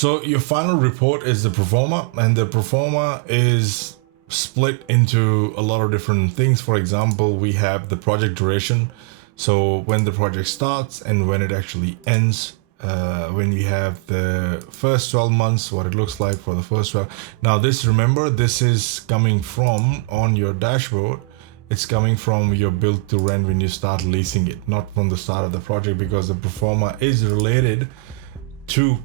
So your final report is the ProForma, and the ProForma is split into a lot of different things. For example, we have the project duration. So when the project starts and when it actually ends. When you have the first 12 months, what it looks like for the first 12. Now this, remember, this is coming from on your dashboard. It's coming from your build to rent when you start leasing it, not from the start of the project, because the ProForma is related to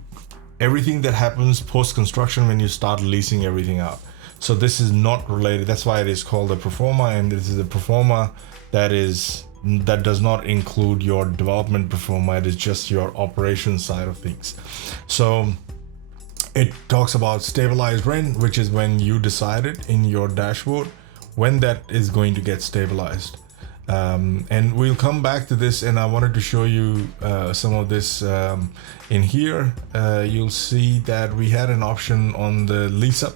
everything that happens post-construction when you start leasing everything out. So this is not related. That's why it is called a ProForma, and this is a ProForma that does not include your development ProForma. It is just your operation side of things. So it talks about stabilized rent, which is when you decided in your dashboard when that is going to get stabilized. And we'll come back to this, and I wanted to show you some of this in here. You'll see that we had an option on the lease-up.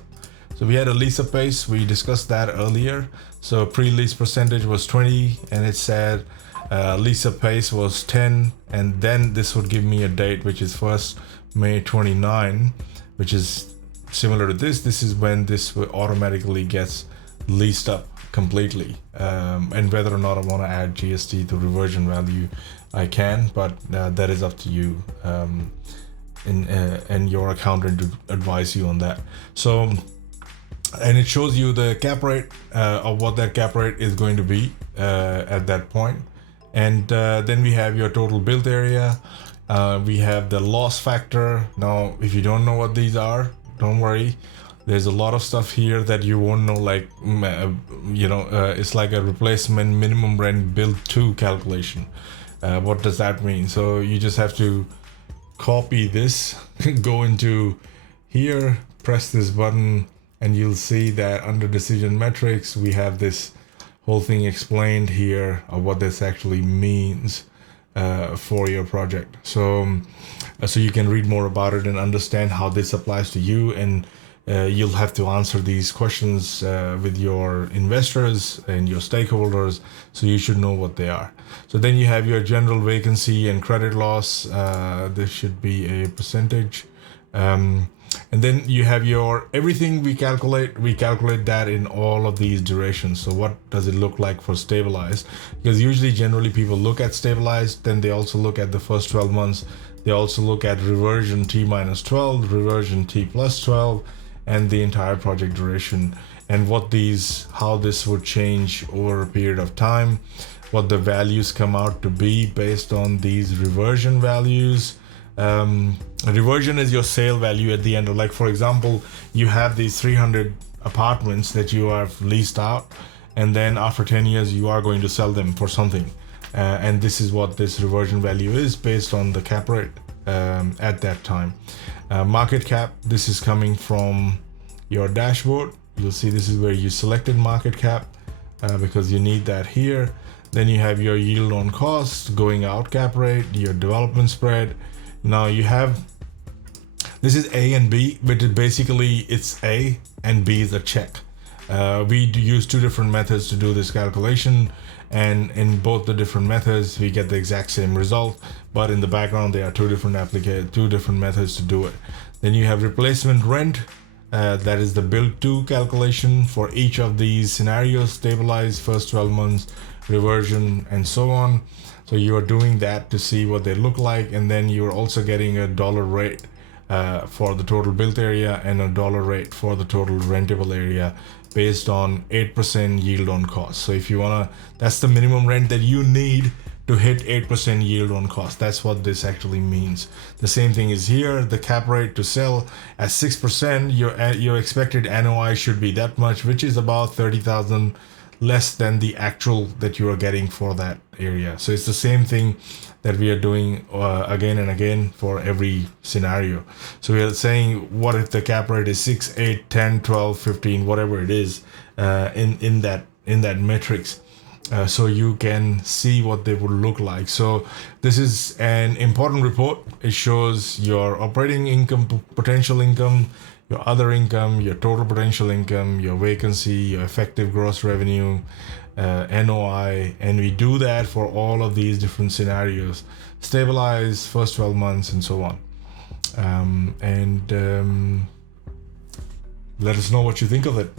So we had a lease-up pace. We discussed that earlier. So pre-lease percentage was 20, and it said lease-up pace was 10, and then this would give me a date, which is 1st May 29, which is similar to this. This is when this automatically gets leased up completely. And whether or not I want to add GST to reversion value, I can, but that is up to you and your accountant to advise you on that. So, and it shows you the cap rate of what that cap rate is going to be at that point. And then we have your total built area. We have the loss factor. Now, if you don't know what these are, don't worry. There's a lot of stuff here that you won't know, like, it's like a replacement minimum rent build to calculation. What does that mean? So you just have to copy this, go into here, press this button, and you'll see that under decision metrics, we have this whole thing explained here of what this actually means for your project. So you can read more about it and understand how this applies to you, and you'll have to answer these questions with your investors and your stakeholders, so you should know what they are. So then you have your general vacancy and credit loss. This should be a percentage. And then you have your everything we calculate that in all of these durations. So what does it look like for stabilized? Because usually generally people look at stabilized, then they also look at the first 12 months. They also look at reversion T minus 12, reversion T plus 12, and the entire project duration, and how this would change over a period of time, what the values come out to be based on these reversion values. Reversion is your sale value at the end of, like, for example, you have these 300 apartments that you have leased out, and then after 10 years you are going to sell them for something, and this is what this reversion value is based on the cap rate at that time. Market cap, this is coming from your dashboard. You'll see this is where you selected market cap because you need that here. Then you have your yield on cost, going out cap rate, your development spread. Now you have, this is A and B, but basically it's A and B is a check. We use two different methods to do this calculation, and in both the different methods we get the exact same result, but in the background there are two different methods to do it. Then you have replacement rent, that is the build to calculation for each of these scenarios: stabilized, first 12 months, reversion, and so on. So you are doing that to see what they look like, and then you're also getting a dollar rate for the total built area and a dollar rate for the total rentable area based on 8% yield on cost. So if you wanna, that's the minimum rent that you need to hit 8% yield on cost. That's what this actually means. The same thing is here. The cap rate to sell at 6%, your expected NOI should be that much, which is about 30,000 less than the actual that you are getting for that area. So it's the same thing that we are doing again and again for every scenario. So we are saying, what if the cap rate is 6, 8, 10, 12, 15, whatever it is in that matrix, so you can see what they would look like. So this is an important report. It shows your operating income, potential income, your other income, your total potential income, your vacancy, your effective gross revenue, NOI, and we do that for all of these different scenarios: stabilize, first 12 months, and so on. and let us know what you think of it.